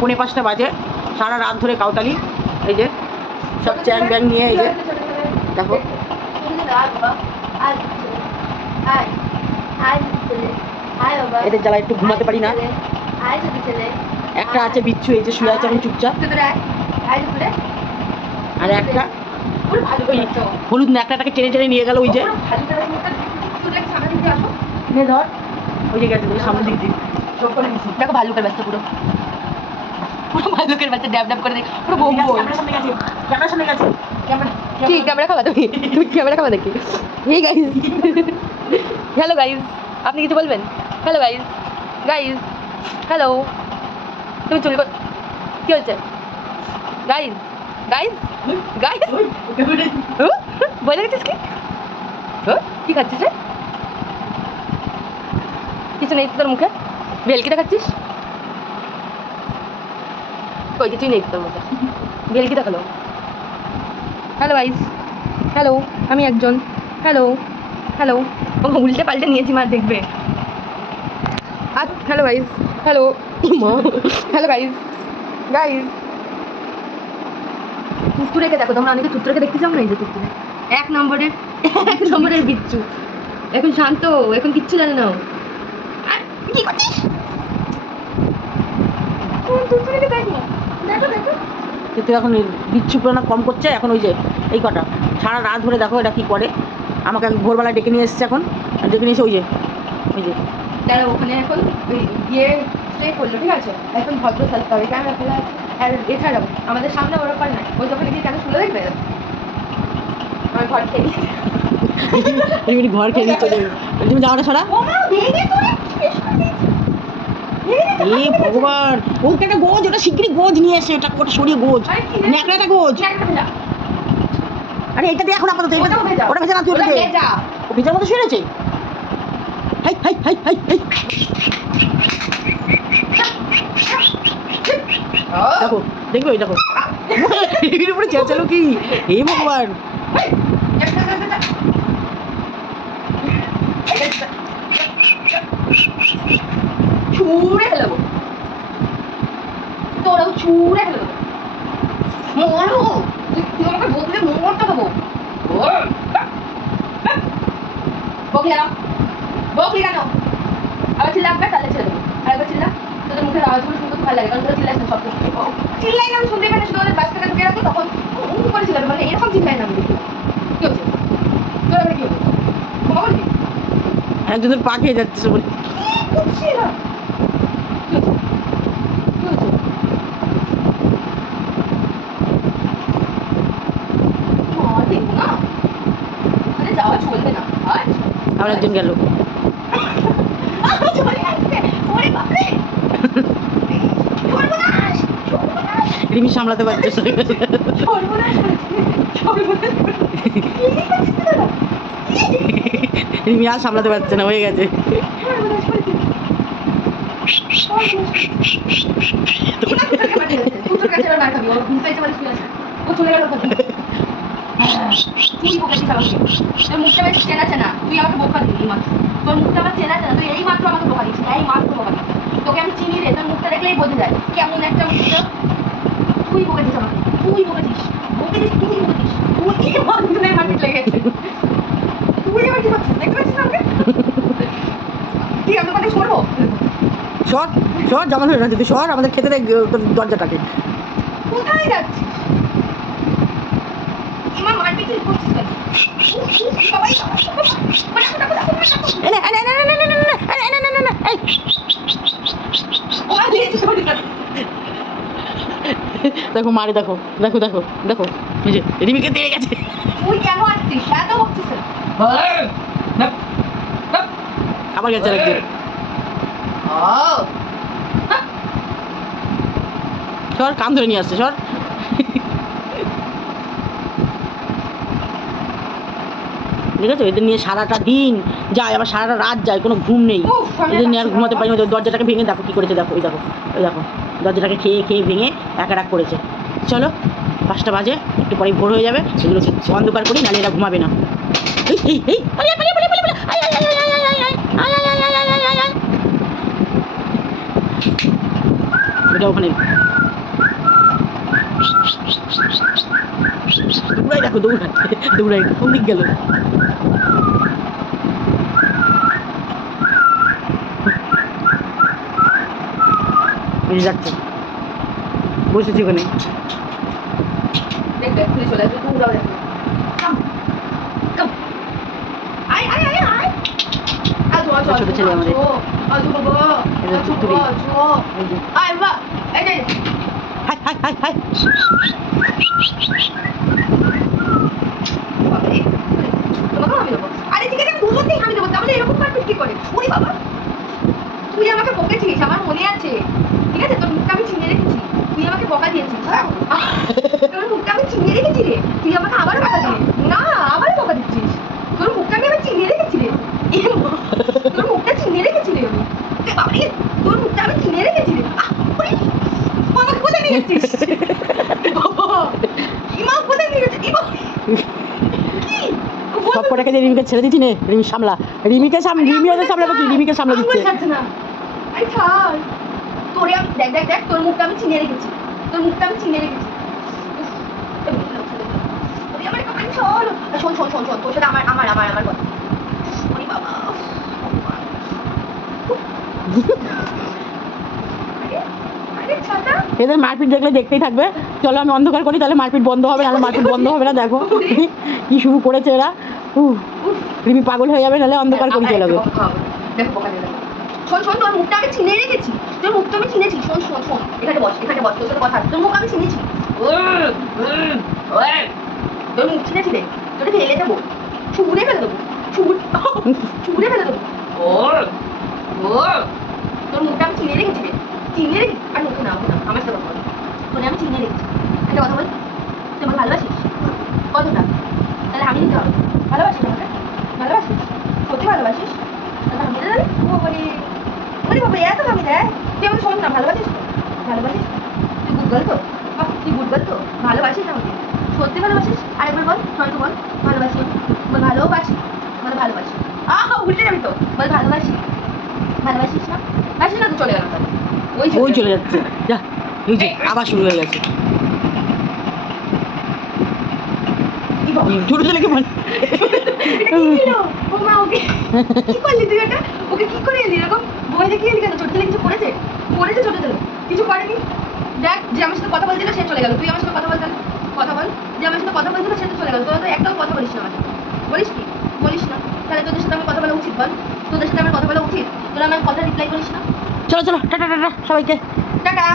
4:45 বাজে। সারা রাত ধরে কাউতালি, এই যে সব চ্যাং ব্যাং নিয়ে, এই যে দেখো এদের জ্বালা একটু ঘুমাতে পারি না। একটা আছে বিচ্ছু, এই যে শুয়ে আছে এখন চুপচাপ। আর একটা ওই হলুদ ন্যাকড়াটাকে টেনে টেনে নিয়ে গেল, ওই যে ধর ওই যে গেছে সামনের দিক দিয়ে। দেখো ভাল্লুকের বাচ্চা, পুরো পুরো ভাল্লুকের বাচ্চা ড্যাব ড্যাব করে দেখ, পুরো বোম বোম। ক্যামেরার সামনে গেছে, ঠিক ক্যামেরা খাওয়া তুমি, তুমি ক্যামেরা খাওয়া দেখি। এই গাইজ, হ্যালো গাইজ, আপনি কিছু বলবেন? হ্যালো গাইজ, গাইজ হ্যালো, তুমি চুল কি হচ্ছে গাইজ? গাইজ গাইজ বলে গেছিস কি? কি খাচ্ছিস রে? কিছু নেই তোর মুখে, ভেলকি দেখাচ্ছিস? কই কিছুই নেই তোর মুখে, ভেলকি দেখালো। হ্যালো গাইজ, হ্যালো আমি একজন, হ্যালো হ্যালো, উল্টে পাল্টে নিয়েছি মা দেখবে। Hello guys, hello hello guys, guys তুতুরেকে দেখো, তোমরা অনেকে তুতুরেকে দেখতে চাও না? এই যে তুতুরে এক নম্বরের বিচ্ছু, এখন শান্ত, এখন কিচ্ছু জানে না। কি করছিস? কিন্তু এখন বিচ্ছু পুরানা কম করছে এখন, ওই যে এই কটা সারা রাত ধরে দেখো এটা কি করে। আমাকে ভোরবেলায় ডেকে নিয়ে এসেছে, এখন ডেকে নিয়ে এসে ওই যে তারা ওখানে এখন ওই গিয়ে স্টে করলো, ঠিক আছে? এখন ভদ্র থাকতে হবে, ক্যামেরা ফেলা আছে। আর এছাড়াও আমাদের সামনে ওর ব্যাপার নাই, ওই দোকানে গিয়ে কেন শুনে দেখবে? আমার ঘর খেয়ে ঘর খেয়ে নিচ্ছে, তুমি যাওয়াটা ছড়া। এ ভগবান, ওকে একটা গোজ, ওটা শিগগিরই গোজ নিয়ে এসে, ওটা সরিয়ে গোজ, ন্যাকড়াটা গোজ। আরে এটা দিয়ে এখন আপাতত ওটা ভেজা না, তুই ওটা ভেজা, ও ভেজার মতো শুয়ে রয়েছে। High high high high high, দেখো দেখবে, ওই দেখো এর উপরে চেঁচালো কি? হে ভগবান, ছুঁড়ে ফেলবো তোরাও, ছুঁড়ে ফেলবো, মরো তুই, আমাকে বললে মরতে দেবো। বকলি কেন? বকলি কেন? আবার চিল্লাবে, তাহলে ছেড়ে দেবো। আরেকবার চিল্লা, তোদের মুখের আওয়াজগুলো শুনতে খুব ভালো লাগে, কারণ তোরা চিল্লাস না সব কিছু। চিল্লাই না আমি শুনতেই পাই না, শুধু ওদের বাস থেকে ঢুকে রাখবো তখন করে চিল্লাবে, মানে এরকম চিল্লাই না আমি দেখি। কি হচ্ছে তোর? আবার কি হচ্ছে? ক্ষমা করবি? একজনের পা খেয়ে যাচ্ছে বলে আবার একজন গেল। রিমি সামলাতে পারছে, রিমি আর সামলাতে পারছে না, হয়ে গেছে। মুখটা বেশ চেনা চেনা, তুই আমাকে বোকা দিবি মাত্র, তোর মুখটা আমার চেনা চেনা, তুই এই মাত্র আমাকে বোকা দিচ্ছিস, এই মাত্র বোকা দিচ্ছিস। তোকে আমি চিনি রে, তোর মুখটা দেখলেই বোঝা যায় কেমন একটা মুখটা। তুই বকেছিস আমাকে, তুই বকেছিস, তুই বকেছিস, তুই মাধ্যমে মারপিট লেগেছে। তুই এবার কি করছিস? দেখতে পাচ্ছিস আমাকে? কি আমি কথা সরবো? সর সর, জামা ধরে না, যদি সর আমাদের খেতে দেয় তোর দরজাটাকে। কোথায় যাচ্ছিস? আমার মারপিট করছিস কেন? দেখো মারে, দেখো দেখো দেখো দেখো, রিমিকে দিয়ে গেছে। তুই কেন আসছিস? এত বকছিস আবার গেছে একদিন। সর, কান ধরে নিয়ে আসছে, সর। ঠিক আছে, এদের নিয়ে সারাটা দিন যায়, আবার সারাটা রাত যায়, কোনো ঘুম নেই এদের নিয়ে, আর ঘুমাতে পারি না। দরজাটাকে ভেঙে দেখো কি করেছে, দেখো ওই দেখো, ওই দেখো দরজাটাকে খেয়ে খেয়ে ভেঙে এক এক করেছে। চলো 5টা বাজে, একটু পরে ভোর হয়ে যাবে, সেগুলো অন্ধকার করি, নাহলে এরা ঘুমাবে না। ওটা ওখানে দৌড়াই, দেখো দৌড়াই দৌড়াই, কোন দিক গেল? এই যাচ্ছে, বসেছি ওখানে। দেখ দেখ, তুই চলে আসবে, তুই উড়াও দেখো। কাম কাম, আয় আয় আয় আয়। আজো আজো ছোট ছেলে আমাদের। আজো বাবা, এটা আজো তুই। বাবা, আজো। এই যে আয় বাবা, এই যে হাই হাই হাই হাই। বাবা রে, তোমাকে আমি দেবো। আরে ঠিক আছে, আমি দুজনকেই আমি দেবো। তাহলে এরকম পারফেক্ট কি করে? ওরে বাবা, তুই আমাকে বকেছিস, আমার মনে আছে। ঠিক আছে, তোর মুখটা আমি চিনে রেখেছি। তুই আমাকে বকা দিয়েছিস। তোর মুখটা আমি চিনে রেখেছি রে। তুই আমাকে আবার বকা দিলি। না, আবার বকা দিচ্ছিস। তোর মুখটা আমি আবার চিনে রেখেছি রে। তোর মুখটা চিনে রেখেছি রে আমি। এ বাবা রে, তোর মুখটা আমি চিনে রেখেছি রে। ওরে, আমাকে কোথায় নিয়ে যাচ্ছিস? বাবা, ইমা কোথায় নিয়ে যাচ্ছিস? ইমা কি? সব কটাকে দিয়ে রিমিকে ছেড়ে দিচ্ছি নে। রিমি সামলা, রিমিকে রিমি ওদের সামলাবে কি? রিমিকে সামলা দিচ্ছে। ছাড়ছে না। আরে ছাড়। তোরে আমি দেখ দেখ দেখ, তোর মুখটা আমি চিনে রেখেছি। তোর মুখটা আমি চিনে রেখেছি। ওরে আমার কাছে চল। শোন শোন শোন শোন, তোর সাথে আমার আমার আমার আমার কথা। ওরে বাবা। আরে আরে ছাতা। এদের মারপিট দেখলে দেখতেই থাকবে। চলো আমি অন্ধকার করি, তাহলে মারপিট বন্ধ হবে, নাহলে মারপিট বন্ধ হবে না। দেখো কি শুরু করেছে এরা। রিমি পাগল হয়ে যাবে, নাহলে অন্ধকার করে চলে যাবে। দেখো পোকা দিয়ে দেখো। শোন শোন, তোর মুখটা আমি চিনে রেখেছি। তোর মুখটা আমি চিনেছি। শোন শোন শোন, এখানে বস, এখানে বস, তোর সাথে কথা আছে। তোর মুখ আমি চিনেছি। তোর মুখ চিনেছি রে। তোকে ফেলে দেবো, ছুঁড়ে ফেলে দেবো, ছুঁড়ে ফেলে দেবো। তোর মুখটা আমি চিনে রেখেছি রে, চিনে রেখেছি। আর মুখে না আমার সাথে কথা বল। তোরে আমি চিনে রেখেছি। একটা কথা বল, তুই আমাকে ভালোবাসিস? কতটা? তাহলে আমি নিতে হবে। ভালোবাসিস আমাকে? ভালোবাসিস? সত্যি ভালোবাসিস? তাহলে আমি নিতে যাবি? ও বলি, ওরে বাবা, এত ভাবি দেয়। তুই আমাকে শোন না, ভালোবাসিস তো? ভালোবাসিস? তুই গুড গার্ল তো? তুই গুড গার্ল তো? ভালোবাসিস আমাকে? সত্যি ভালোবাসিস? আরেকবার বল, সবাই বল, ভালোবাসি। বল ভালোবাসি, বল ভালোবাসি। উল্টে যাবি তো। বল ভালোবাসি। ভালোবাসিস না? বাসিস না তো, চলে গেলাম তাহলে। ওই চলে যাচ্ছে, যা। এই যে আবার শুরু হয়ে গেছে। ছোট ছেলেকে বল। ও মা, ওকে কি করলি তুই? এটা ওকে কি করে এলি এরকম? বই দেখিয়ে এলি কেন? ছোট ছেলে কিছু করেছে? করেছে ছোট ছেলে? কিছু করেনি। দেখ, যে আমার সাথে কথা বলছিল সে চলে গেল। তুই আমার সাথে কথা বল, কথা বল। যে আমার সাথে কথা বলছিল সে তো চলে গেল। তোরা তো একটাও কথা বলিস না আমার সাথে। বলিস কি? বলিস না। তাহলে তোদের সাথে আমার কথা বলা উচিত? বল, তোদের সাথে আমার কথা বলা উচিত? তোরা আমার কথা রিপ্লাই করিস না। চলো চলো, টাটা টাটা সবাইকে। টাটা।